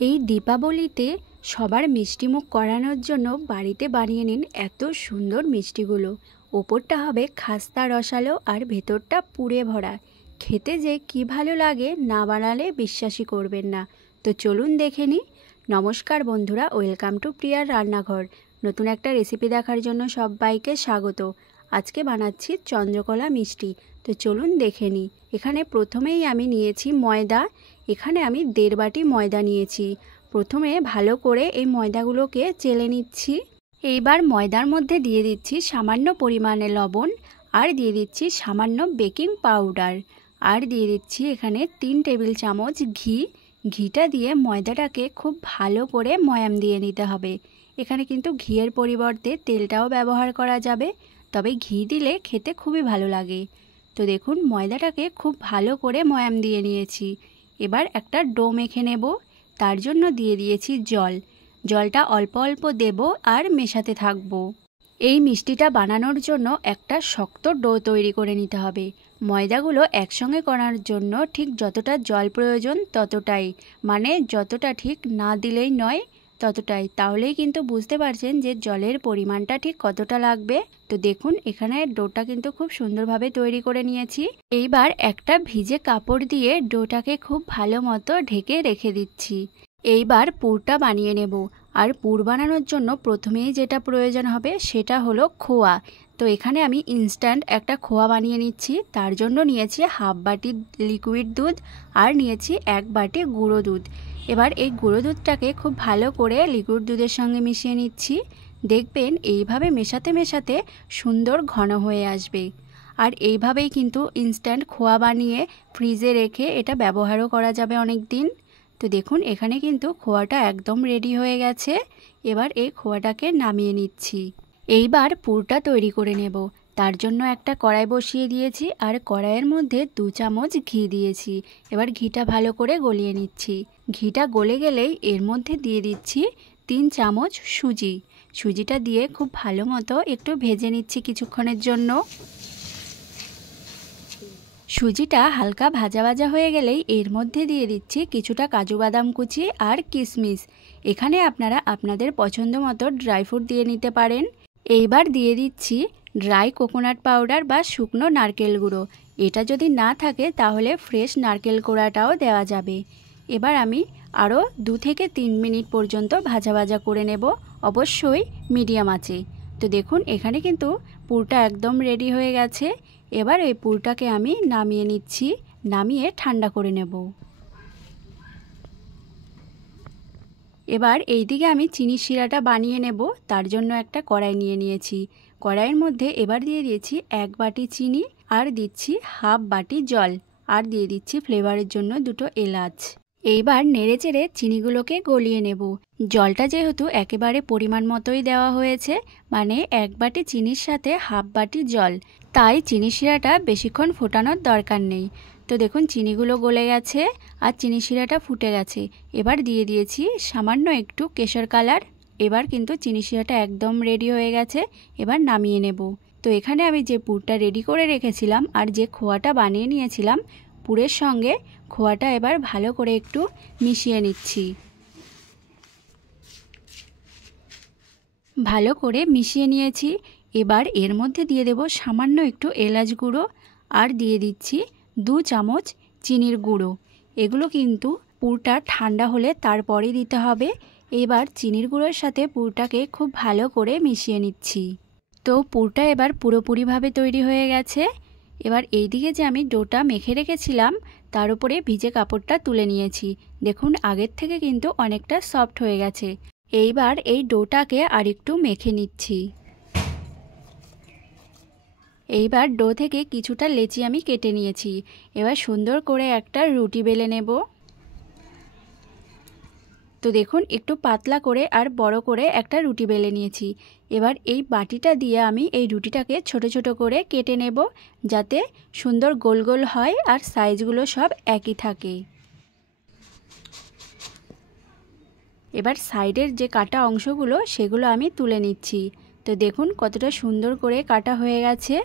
এই দীপাবলিতে সবার মিষ্টিমুখ করানোর জন্য বাড়িতে বানিয়ে নিন এত সুন্দর মিষ্টিগুলো। ওপরটা হবে খাস্তা রসালো আর ভেতরটা পুরে ভরা। খেতে যে কি ভালো লাগে, না বানালে বিশ্বাসই করবেন না। তো চলুন দেখে নিই। নমস্কার বন্ধুরা, ওয়েলকাম টু প্রিয়ার রান্নাঘর। নতুন একটা রেসিপি দেখার জন্য সবাইকে স্বাগত। আজকে বানাচ্ছি চন্দ্রকলা মিষ্টি। তো চলুন দেখে নিই। এখানে প্রথমেই আমি নিয়েছি ময়দা। এখানে আমি 1.5 বাটি ময়দা নিয়েছি। প্রথমে ভালো করে এই ময়দাগুলোকে চেলে নিচ্ছি। এইবার ময়দার মধ্যে দিয়ে দিচ্ছি সামান্য পরিমাণে লবণ, আর দিয়ে দিচ্ছি সামান্য বেকিং পাউডার, আর দিয়ে দিচ্ছি এখানে 3 টেবিল চামচ ঘি। ঘিটা দিয়ে ময়দাটাকে খুব ভালো করে ময়াম দিয়ে নিতে হবে। এখানে কিন্তু ঘিয়ের পরিবর্তে তেলটাও ব্যবহার করা যাবে, তবে ঘি দিলে খেতে খুবই ভালো লাগে। তো দেখুন ময়দাটাকে খুব ভালো করে ময়াম দিয়ে নিয়েছি। এবার একটা ডো মেখে নেব। তার জন্য দিয়ে দিয়েছি জল। জলটা অল্প অল্প দেব আর মেশাতে থাকব। এই মিষ্টিটা বানানোর জন্য একটা শক্ত ডো তৈরি করে নিতে হবে। ময়দাগুলো একসঙ্গে করার জন্য ঠিক যতটা জল প্রয়োজন ততটাই, মানে যতটা ঠিক না দিলেই নয় ততটাই। তাহলেই কিন্তু বুঝতে পারছেন যে জলের পরিমাণটা ঠিক কতটা লাগবে। তো দেখুন এখানে ডোটা কিন্তু খুব সুন্দরভাবে তৈরি করে নিয়েছি। এইবার একটা ভিজে কাপড় দিয়ে ডোটাকে খুব ভালো মতো ঢেকে রেখে দিচ্ছি। এইবার পুরটা বানিয়ে নেব। আর পুর বানানোর জন্য প্রথমেই যেটা প্রয়োজন হবে সেটা হলো খোয়া। তো এখানে আমি ইনস্ট্যান্ট একটা খোয়া বানিয়ে নিচ্ছি। তার জন্য নিয়েছি 1/2 বাটি লিকুইড দুধ, আর নিয়েছি 1 বাটি গুঁড়ো দুধ। এবার এই গুঁড়ো দুধটাকে খুব ভালো করে লিকুইড দুধের সঙ্গে মিশিয়ে নিচ্ছি। দেখবেন এইভাবে মেশাতে মেশাতে সুন্দর ঘন হয়ে আসবে। আর এইভাবেই কিন্তু ইনস্ট্যান্ট খোয়া বানিয়ে ফ্রিজে রেখে এটা ব্যবহারও করা যাবে অনেক দিন। তো দেখুন এখানে কিন্তু খোয়াটা একদম রেডি হয়ে গেছে। এবার এই খোয়াটাকে নামিয়ে নিচ্ছি। এইবার পুরটা তৈরি করে নেব। তার জন্য একটা কড়াই বসিয়ে দিয়েছি, আর কড়াইয়ের মধ্যে 2 চামচ ঘি দিয়েছি। এবার ঘিটা ভালো করে গলিয়ে নিচ্ছি। ঘিটা গলে গেলেই এর মধ্যে দিয়ে দিচ্ছি 3 চামচ সুজি। সুজিটা দিয়ে খুব ভালো মতো একটু ভেজে নিচ্ছি কিছুক্ষণের জন্য। সুজিটা হালকা ভাজা ভাজা হয়ে গেলেই এর মধ্যে দিয়ে দিচ্ছি কিছুটা কাজু বাদাম কুচি আর কিশমিশ। এখানে আপনারা আপনাদের পছন্দ মতো ড্রাই ফ্রুট দিয়ে নিতে পারেন। এইবার দিয়ে দিচ্ছি ড্রাই কোকোনাট পাউডার বা শুকনো নারকেল গুঁড়ো। এটা যদি না থাকে তাহলে ফ্রেশ নারকেল কোড়াটাও দেওয়া যাবে। এবার আমি আরও 2 থেকে 3 মিনিট পর্যন্ত ভাজা ভাজা করে নেব, অবশ্যই মিডিয়াম আঁচে। তো দেখুন এখানে কিন্তু পুরটা একদম রেডি হয়ে গেছে। এবার এই পুরটাকে আমি নামিয়ে নিচ্ছি, নামিয়ে ঠান্ডা করে নেব। এবার এইদিকে আমি চিনির শিরাটা বানিয়ে নেব। তার জন্য একটা কড়াই নিয়ে নিয়েছি। কড়াইয়ের মধ্যে এবার দিয়ে দিয়েছি 1 বাটি চিনি, আর দিচ্ছি 1/2 বাটি জল, আর দিয়ে দিচ্ছি ফ্লেভারের জন্য 2টো এলাচ। এইবার নেড়েচেড়ে চিনিগুলোকে গলিয়ে নেব। জলটা যেহেতু একেবারে পরিমাণ মতোই দেওয়া হয়েছে, মানে 1 বাটি চিনির সাথে 1/2 বাটি জল, তাই চিনি শিরাটা বেশিক্ষণ ফোটানোর দরকার নেই। তো দেখুন চিনিগুলো গলে গেছে আর চিনি শিরাটা ফুটে গেছে। এবার দিয়ে দিয়েছি সামান্য একটু কেশর কালার। এবার কিন্তু চিনি শিরাটা একদম রেডি হয়ে গেছে। এবার নামিয়ে নেব। তো এখানে আমি যে পুরটা রেডি করে রেখেছিলাম আর যে খোয়াটা বানিয়ে নিয়েছিলাম, পুরের সঙ্গে খোয়াটা এবার ভালো করে একটু মিশিয়ে নিচ্ছি। ভালো করে মিশিয়ে নিয়েছি। এবার এর মধ্যে দিয়ে দেব সামান্য একটু এলাচ গুঁড়ো, আর দিয়ে দিচ্ছি 2 চামচ চিনির গুঁড়ো। এগুলো কিন্তু পুরটা ঠান্ডা হলে তারপরেই দিতে হবে। এবার চিনির গুঁড়োর সাথে পুরটাকে খুব ভালো করে মিশিয়ে নিচ্ছি। তো পুরটা এবার পুরোপুরিভাবে তৈরি হয়ে গেছে। এবার এইদিকে যে আমি ডোটা মেখে রেখেছিলাম তার উপরে ভিজে কাপড়টা তুলে নিয়েছি। দেখুন আগের থেকে কিন্তু অনেকটা সফট হয়ে গেছে। এইবার এই ডোটাকে আরেকটু মেখে নিচ্ছি। এইবার ডো থেকে কিছুটা লেচি আমি কেটে নিয়েছি। এবার সুন্দর করে একটা রুটি বেলে নেব। তো দেখুন একটু পাতলা করে আর বড় করে একটা রুটি বেলে নিয়েছি। এবার এই বাটিটা দিয়ে আমি এই রুটিটাকে ছোট ছোট করে কেটে নেব, যাতে সুন্দর গোল গোল হয় আর সাইজগুলো সব একই থাকে। এবার সাইডের যে কাটা অংশগুলো সেগুলো আমি তুলে নিচ্ছি। তো দেখুন কতটা সুন্দর করে কাটা হয়ে গেছে।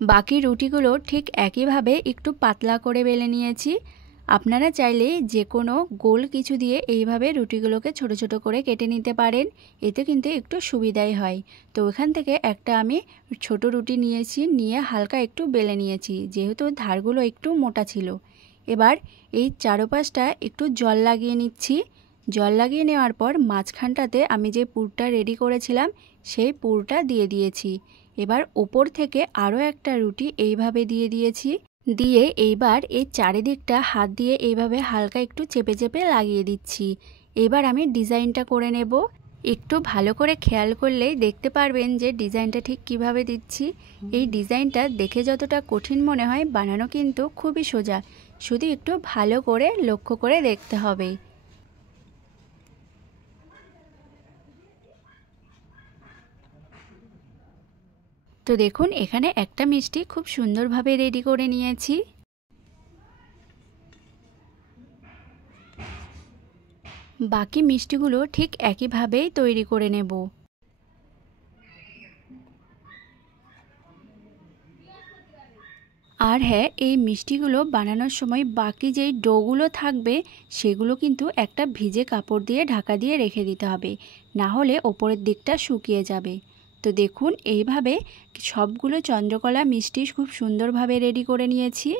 বাকি রুটিগুলো ঠিক একইভাবে একটু পাতলা করে বেলে নিয়েছি। আপনারা চাইলে যে কোনো গোল কিছু দিয়ে এইভাবে রুটিগুলোকে ছোট ছোট করে কেটে নিতে পারেন, এতে কিন্তু একটু সুবিধাই হয়। তো এখান থেকে একটা আমি ছোট রুটি নিয়েছি, নিয়ে হালকা একটু বেলে নিয়েছি, যেহেতু ধারগুলো একটু মোটা ছিল। এবার এই চারপাশটা একটু জল লাগিয়ে নিচ্ছি। জল লাগিয়ে নেওয়ার পর মাঝখানটাতে আমি যে পুরটা রেডি করেছিলাম সেই পুরটা দিয়ে দিয়েছি। এবার ওপর থেকে আরও একটা রুটি এইভাবে দিয়ে দিয়েছি। দিয়ে এইবার এই চারিদিকটা হাত দিয়ে এইভাবে হালকা একটু চেপে চেপে লাগিয়ে দিচ্ছি। এবার আমি ডিজাইনটা করে নেব। একটু ভালো করে খেয়াল করলেই দেখতে পারবেন যে ডিজাইনটা ঠিক কিভাবে দিচ্ছি। এই ডিজাইনটা দেখে যতটা কঠিন মনে হয়, বানানো কিন্তু খুবই সোজা, শুধু একটু ভালো করে লক্ষ্য করে দেখতে হবে। তো দেখুন এখানে একটা মিষ্টি খুব সুন্দরভাবে রেডি করে নিয়েছি। বাকি মিষ্টিগুলো ঠিক একইভাবেই তৈরি করে নেব। আর হ্যাঁ, এই মিষ্টিগুলো বানানোর সময় বাকি যেই ডোগুলো থাকবে সেগুলো কিন্তু একটা ভিজে কাপড় দিয়ে ঢাকা দিয়ে রেখে দিতে হবে, না হলে ওপরের দিকটা শুকিয়ে যাবে। তো দেখুন এইভাবে সবগুলো চন্দ্রকলা মিষ্টি খুব সুন্দরভাবে রেডি করে নিয়েছি।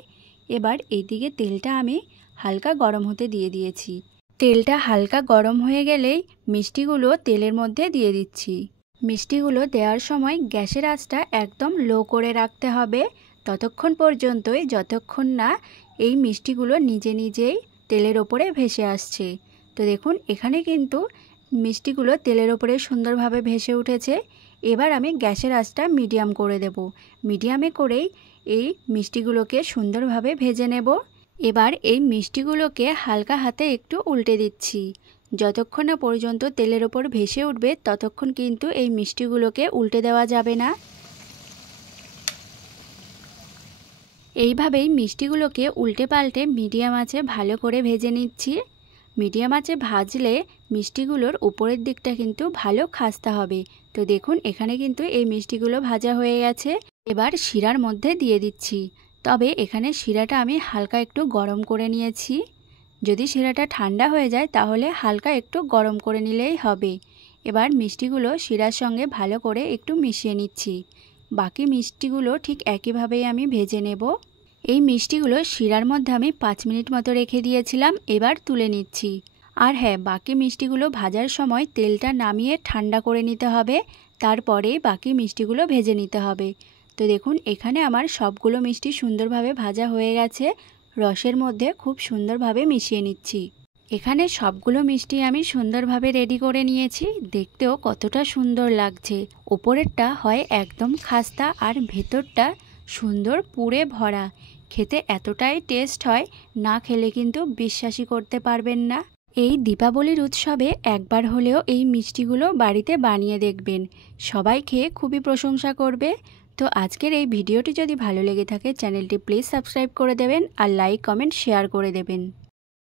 এবার এইদিকে তেলটা আমি হালকা গরম হতে দিয়ে দিয়েছি। তেলটা হালকা গরম হয়ে গেলেই মিষ্টিগুলো তেলের মধ্যে দিয়ে দিচ্ছি। মিষ্টিগুলো দেওয়ার সময় গ্যাসের আঁচটা একদম লো করে রাখতে হবে, ততক্ষণ পর্যন্তই যতক্ষণ না এই মিষ্টিগুলো নিজে নিজেই তেলের ওপরে ভেসে আসছে। তো দেখুন এখানে কিন্তু মিষ্টিগুলো তেলের ওপরে সুন্দরভাবে ভেসে উঠেছে। এবার আমি গ্যাসের আঁচটা মিডিয়াম করে দেব। মিডিয়ামে করেই এই মিষ্টিগুলোকে সুন্দরভাবে ভেজে নেব। এবার এই মিষ্টিগুলোকে হালকা হাতে একটু উল্টে দিচ্ছি। যতক্ষণ না পর্যন্ত তেলের ওপর ভেসে উঠবে ততক্ষণ কিন্তু এই মিষ্টিগুলোকে উল্টে দেওয়া যাবে না। এইভাবেই মিষ্টিগুলোকে উল্টে পাল্টে মিডিয়াম আঁচে ভালো করে ভেজে নিচ্ছি। মিডিয়াম আঁচে ভাজলে মিষ্টিগুলোর উপরের দিকটা কিন্তু ভালো খাস্তা হবে। তো দেখুন এখানে কিন্তু এই মিষ্টিগুলো ভাজা হয়ে গেছে। এবার শিরার মধ্যে দিয়ে দিচ্ছি। তবে এখানে শিরাটা আমি হালকা একটু গরম করে নিয়েছি। যদি শিরাটা ঠান্ডা হয়ে যায় তাহলে হালকা একটু গরম করে নিলেই হবে। এবার মিষ্টিগুলো শিরার সঙ্গে ভালো করে একটু মিশিয়ে নিচ্ছি। বাকি মিষ্টিগুলো ঠিক একইভাবেই আমি ভেজে নেব। এই মিষ্টিগুলো শিরার মধ্যে আমি 5 মিনিট মতো রেখে দিয়েছিলাম, এবার তুলে নিচ্ছি। আর হ্যাঁ, বাকি মিষ্টিগুলো ভাজার সময় তেলটা নামিয়ে ঠান্ডা করে নিতে হবে, তারপরে বাকি মিষ্টিগুলো ভেজে নিতে হবে। তো দেখুন এখানে আমার সবগুলো মিষ্টি সুন্দরভাবে ভাজা হয়ে গেছে। রসের মধ্যে খুব সুন্দরভাবে মিশিয়ে নিচ্ছি। এখানে সবগুলো মিষ্টি আমি সুন্দরভাবে রেডি করে নিয়েছি। দেখতেও কতটা সুন্দর লাগছে। ওপরেরটা হয় একদম খাস্তা আর ভেতরটা সুন্দর পুরে ভরা। খেতে এতটাই টেস্ট হয়, না খেলে কিন্তু বিশ্বাসই করতে পারবেন না। এই দীপাবলির উৎসবে একবার হলেও এই মিষ্টিগুলো বাড়িতে বানিয়ে দেখবেন। সবাই খেয়ে খুবই প্রশংসা করবে। তো আজকের এই ভিডিওটি যদি ভালো লেগে থাকে চ্যানেলটি প্লিজ সাবস্ক্রাইব করে দেবেন আর লাইক কমেন্ট শেয়ার করে দেবেন।